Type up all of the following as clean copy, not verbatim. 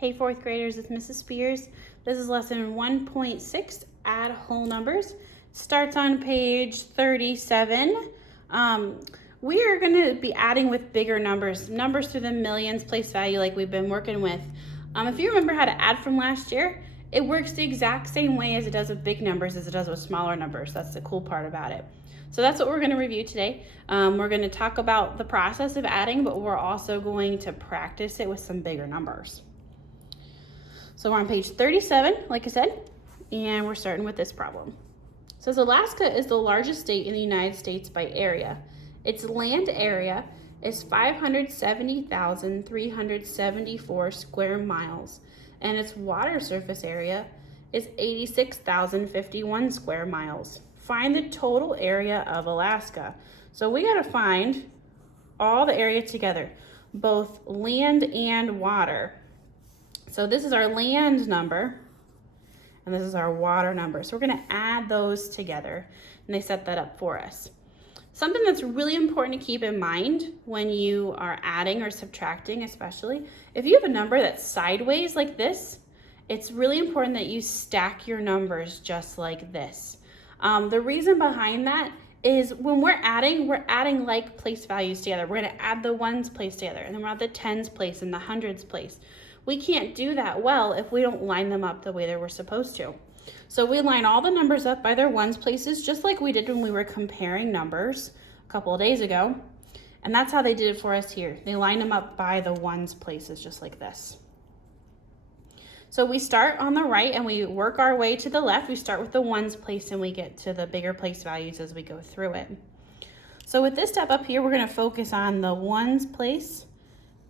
Hey fourth graders, it's Mrs. Spears. This is lesson 1.6, add whole numbers. Starts on page 37. We are going to be adding with bigger numbers through the millions place value like we've been working with. If you remember how to add from last year, it works the exact same way as it does with big numbers as it does with smaller numbers. That's the cool part about it. So that's what we're going to review today. We're going to talk about the process of adding, but we're also going to practice it with some bigger numbers. So we're on page 37, like I said, and we're starting with this problem. It says Alaska is the largest state in the United States by area. Its land area is 570,374 square miles, and its water surface area is 86,051 square miles. Find the total area of Alaska. So we got to find all the area together, both land and water. So this is our land number, and this is our water number. So we're going to add those together, and they set that up for us. Something that's really important to keep in mind when you are adding or subtracting, especially, if you have a number that's sideways like this, it's really important that you stack your numbers just like this. The reason behind that is when we're adding like place values together. We're going to add the ones place together, and then we'll add the tens place and the hundreds place. We can't do that well if we don't line them up the way that we're supposed to. So we line all the numbers up by their ones places, just like we did when we were comparing numbers a couple of days ago. And that's how they did it for us here. They lined them up by the ones places, just like this. So we start on the right and we work our way to the left. We start with the ones place and we get to the bigger place values as we go through it. So with this step up here, we're going to focus on the ones place,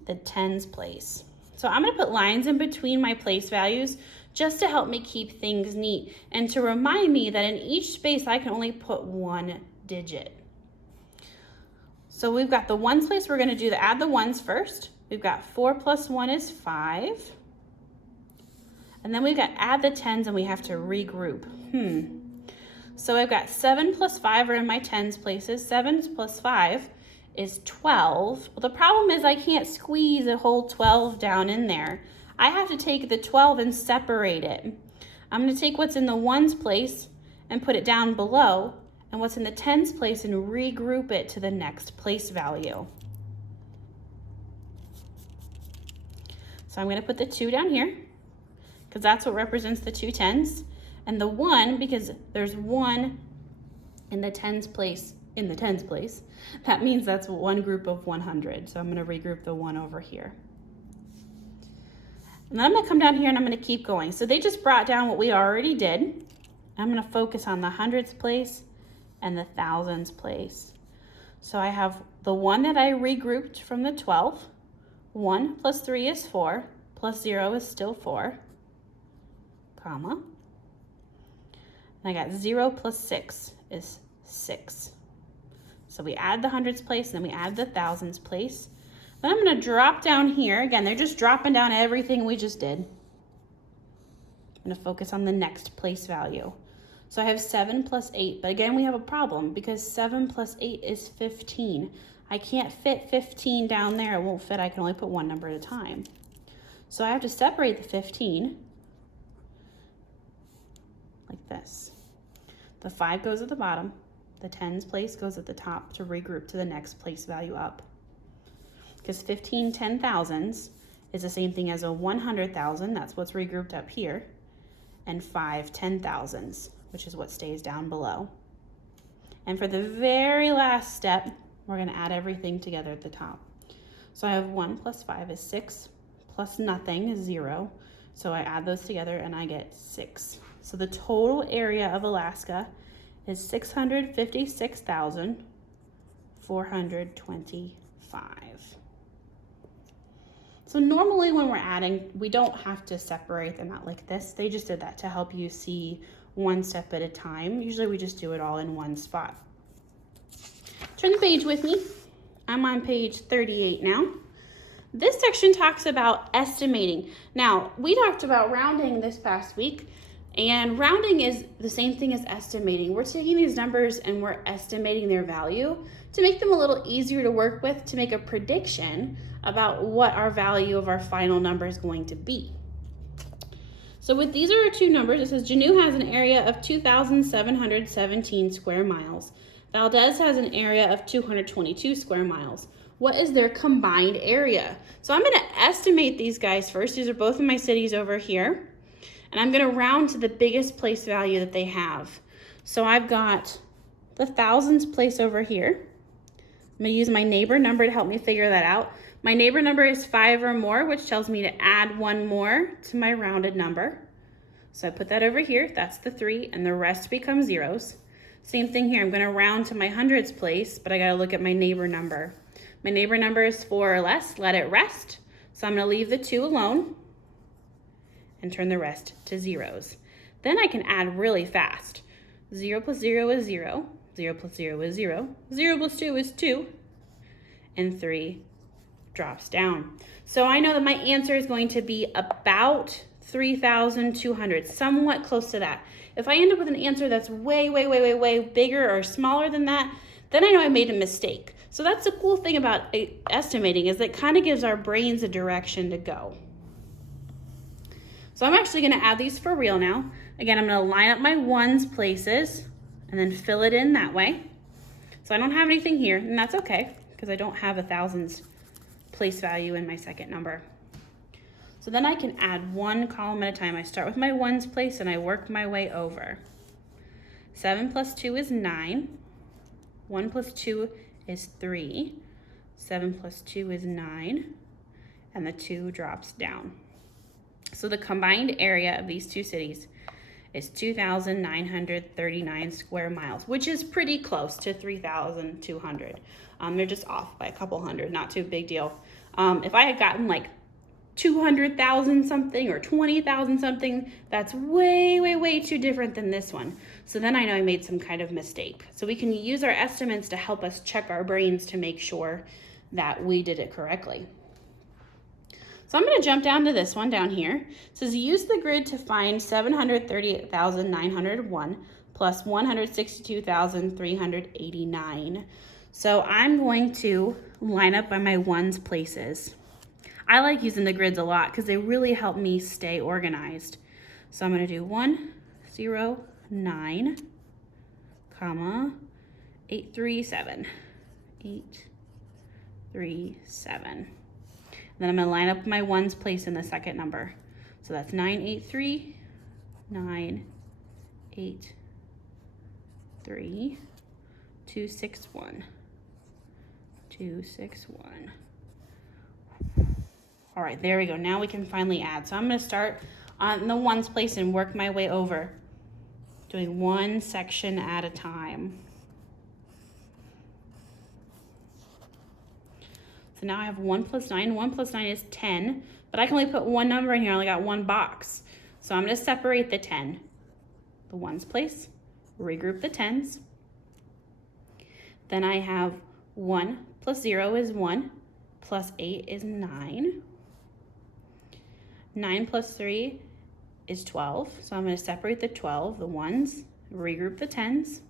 the tens place. So I'm going to put lines in between my place values just to help me keep things neat and to remind me that in each space I can only put one digit. So we've got the ones place. We're going to do the add the ones first. We've got 4 plus 1 is 5. And then we've got add the tens and we have to regroup. So I've got 7 plus 5 are in my tens places. 7 plus 5 is 12. Well, the problem is I can't squeeze a whole 12 down in there. I have to take the 12 and separate it. I'm going to take what's in the ones place and put it down below, and what's in the tens place and regroup it to the next place value. So I'm going to put the 2 down here because that's what represents the 2 tens, and the 1 because there's 1 in the tens place. That means that's one group of 100. So I'm going to regroup the 1 over here. And then I'm going to come down here and I'm going to keep going. So they just brought down what we already did. I'm going to focus on the hundreds place and the thousands place. So I have the 1 that I regrouped from the 12. 1 plus 3 is 4, plus 0 is still 4, comma. And I got 0 plus 6 is 6. So we add the hundreds place, and then we add the thousands place. Then I'm going to drop down here. Again, they're just dropping down everything we just did. I'm going to focus on the next place value. So I have 7 plus 8, but again, we have a problem because 7 plus 8 is 15. I can't fit 15 down there. It won't fit. I can only put one number at a time. So I have to separate the 15 like this. The 5 goes at the bottom. The tens place goes at the top to regroup to the next place value up. Because 15 10,000s is the same thing as a 100,000, that's what's regrouped up here, and 5 10,000s, which is what stays down below. And for the very last step, we're going to add everything together at the top. So I have 1 plus 5 is 6, plus nothing is 0. So I add those together and I get 6. So the total area of Alaska is 656,425. So normally when we're adding, we don't have to separate them out like this. They just did that to help you see one step at a time. Usually we just do it all in one spot. Turn the page with me. I'm on page 38 now. This section talks about estimating. Now, we talked about rounding this past week, and rounding is the same thing as estimating. We're taking these numbers and we're estimating their value to make them a little easier to work with, to make a prediction about what our value of our final number is going to be. So with these are our two numbers. It says Juneau has an area of 2,717 square miles. Valdez has an area of 222 square miles. What is their combined area? So I'm going to estimate these guys first. These are both of my cities over here. And I'm going to round to the biggest place value that they have. So I've got the thousands place over here. I'm going to use my neighbor number to help me figure that out. My neighbor number is 5 or more, which tells me to add one more to my rounded number. So I put that over here. That's the 3, and the rest become zeros. Same thing here. I'm going to round to my hundreds place, but I got to look at my neighbor number. My neighbor number is 4 or less. Let it rest. So I'm going to leave the 2 alone and turn the rest to zeros. Then I can add really fast. 0 plus 0 is 0. 0 plus 0 is 0. 0 plus 2 is 2. And 3 drops down. So I know that my answer is going to be about 3,200, somewhat close to that. If I end up with an answer that's way bigger or smaller than that, then I know I made a mistake. So that's the cool thing about estimating, is that it kind of gives our brains a direction to go. So I'm actually going to add these for real now. Again, I'm going to line up my ones places and then fill it in that way. So I don't have anything here, and that's okay because I don't have a thousands place value in my second number. So then I can add one column at a time. I start with my ones place and I work my way over. 7 plus 2 is 9. 1 plus 2 is 3. 7 plus 2 is 9. And the 2 drops down. So the combined area of these two cities is 2,939 square miles, which is pretty close to 3,200. They're just off by a couple hundred, not too big deal. If I had gotten like 200,000 something or 20,000 something, that's way too different than this one. So then I know I made some kind of mistake. So we can use our estimates to help us check our brains to make sure that we did it correctly. So I'm going to jump down to this one down here. It says use the grid to find 738,901 plus 162,389. So I'm going to line up by my ones places. I like using the grids a lot because they really help me stay organized. So I'm going to do 1, 0, 9, comma, 837, 837. Then I'm going to line up my ones place in the second number. So that's 983, 983, 261, 261. All right, there we go. Now we can finally add. So I'm going to start on the ones place and work my way over, doing one section at a time. So now I have 1 plus 9. 1 plus 9 is 10, but I can only put one number in here. I only got one box. So I'm going to separate the 10. The ones place, regroup the tens. Then I have 1 plus 0 is 1, plus 8 is 9. 9 plus 3 is 12. So I'm going to separate the 12, the ones, regroup the tens.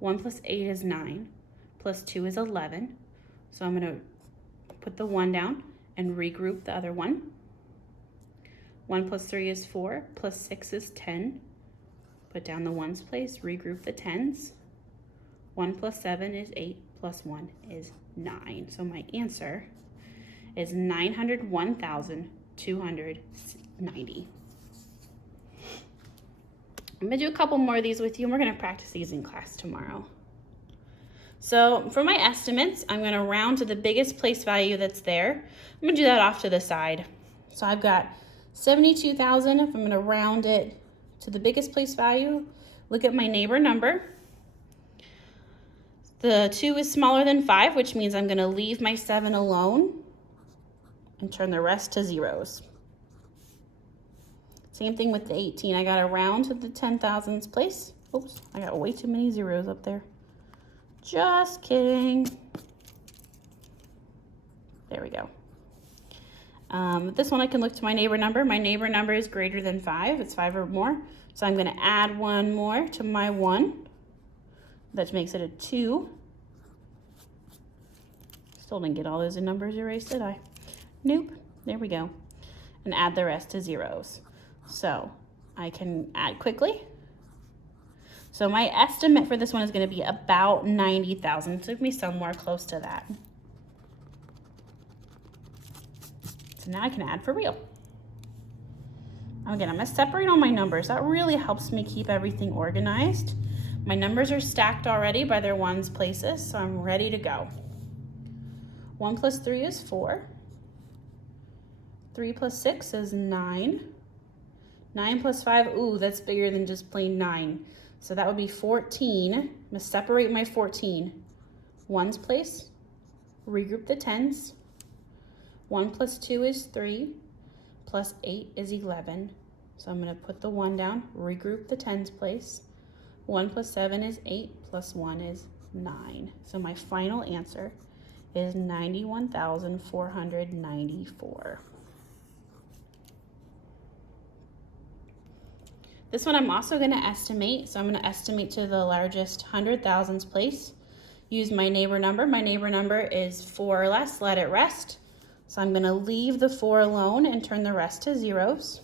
1 plus 8 is 9, plus 2 is 11. So I'm going to put the 1 down and regroup the other one. 1 plus 3 is 4, plus 6 is 10. Put down the ones place, regroup the tens. 1 plus 7 is 8, plus 1 is 9. So my answer is 901,290. I'm going to do a couple more of these with you, and we're going to practice these in class tomorrow. So for my estimates, I'm going to round to the biggest place value that's there. I'm going to do that off to the side. So I've got 72,000. If I'm going to round it to the biggest place value, look at my neighbor number. The 2 is smaller than 5, which means I'm going to leave my 7 alone and turn the rest to zeros. Same thing with the 18. I got to round to the 10,000s place. Oops, I got way too many zeros up there. Just kidding. There we go. This one I can look to my neighbor number. My neighbor number is greater than 5. It's 5 or more. So I'm going to add one more to my 1. That makes it a 2. Still didn't get all those numbers erased, did I? Nope. There we go. and add the rest to zeros. So I can add quickly. So my estimate for this one is going to be about 90,000. So it'll be somewhere close to that. So now I can add for real. Again, I'm going to separate all my numbers. That really helps me keep everything organized. My numbers are stacked already by their ones places, so I'm ready to go. 1 plus 3 is 4. 3 plus 6 is 9. 9 plus 5, ooh, that's bigger than just plain 9. So that would be 14. I'm going to separate my 14. Ones place, regroup the tens. 1 plus 2 is 3, plus 8 is 11. So I'm going to put the 1 down, regroup the tens place. 1 plus 7 is 8, plus 1 is 9. So my final answer is 91,494. This one I'm also going to estimate. So I'm going to estimate to the largest 100,000s place. Use my neighbor number. My neighbor number is 4 or less. Let it rest. So I'm going to leave the 4 alone and turn the rest to zeros.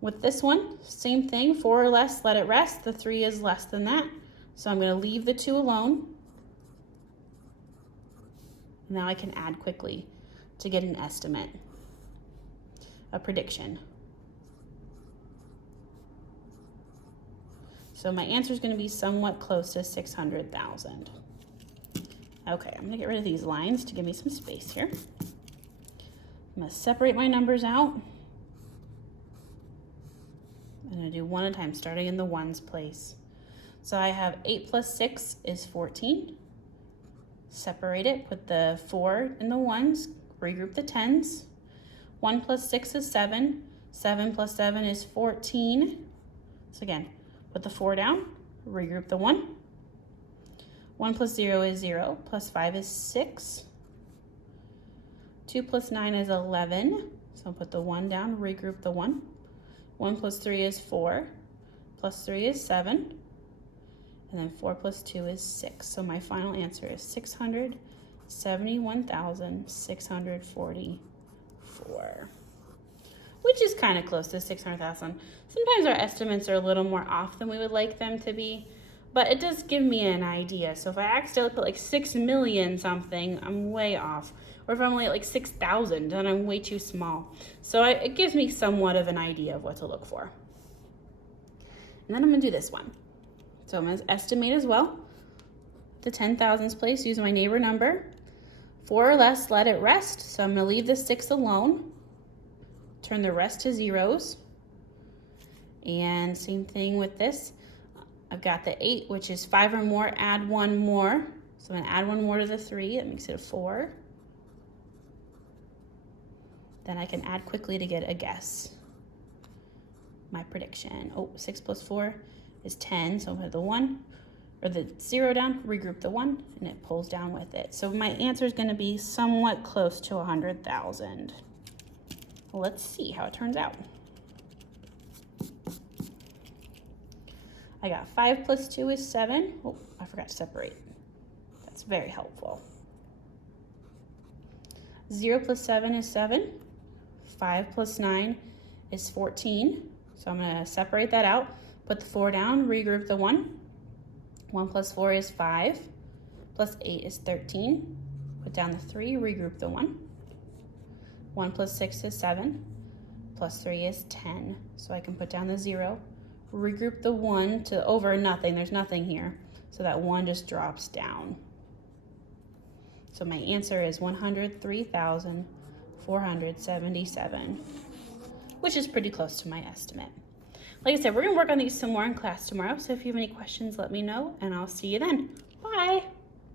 With this one, same thing. 4 or less. Let it rest. The 3 is less than that. So I'm going to leave the 2 alone. Now I can add quickly to get an estimate, a prediction. So my answer is going to be somewhat close to 600,000. Okay, I'm going to get rid of these lines to give me some space here. I'm going to separate my numbers out. I'm going to do one at a time, starting in the ones place. So I have 8 plus 6 is 14. Separate it, put the 4 in the ones, regroup the tens. 1 plus 6 is 7. 7 plus 7 is 14. So again, put the 4 down, regroup the 1. 1 plus 0 is 0, plus 5 is 6. 2 plus 9 is 11. So I'll put the 1 down, regroup the 1. 1 plus 3 is 4, plus 3 is 7. And then 4 plus 2 is 6. So my final answer is 671,644, which is kind of close to 600,000. Sometimes our estimates are a little more off than we would like them to be, but it does give me an idea. So if I accidentally put like 6 million something, I'm way off. Or if I'm only at like 6,000, then I'm way too small. So it gives me somewhat of an idea of what to look for. And then I'm gonna do this one. So I'm going to estimate as well. The 10,000s place, use my neighbor number. 4 or less, let it rest. So I'm going to leave the 6 alone. Turn the rest to zeros. And same thing with this. I've got the 8, which is 5 or more, add 1 more. So I'm going to add 1 more to the 3. That makes it a 4. Then I can add quickly to get a guess. My prediction. Oh, 6 plus 4 is 10, so I'll put the 1 or the 0 down, regroup the 1, and it pulls down with it. So my answer is going to be somewhat close to 100,000. Let's see how it turns out. I got 5 plus 2 is 7. Oh, I forgot to separate. That's very helpful. 0 plus 7 is 7. 5 plus 9 is 14. So I'm going to separate that out. Put the 4 down, regroup the 1. 1 plus 4 is 5. Plus 8 is 13. Put down the 3, regroup the 1. 1 plus 6 is 7. Plus 3 is 10. So I can put down the 0. Regroup the 1 to over nothing. There's nothing here. So that 1 just drops down. So my answer is 103,477, which is pretty close to my estimate. Like I said, we're going to work on these some more in class tomorrow, so if you have any questions, let me know, and I'll see you then. Bye!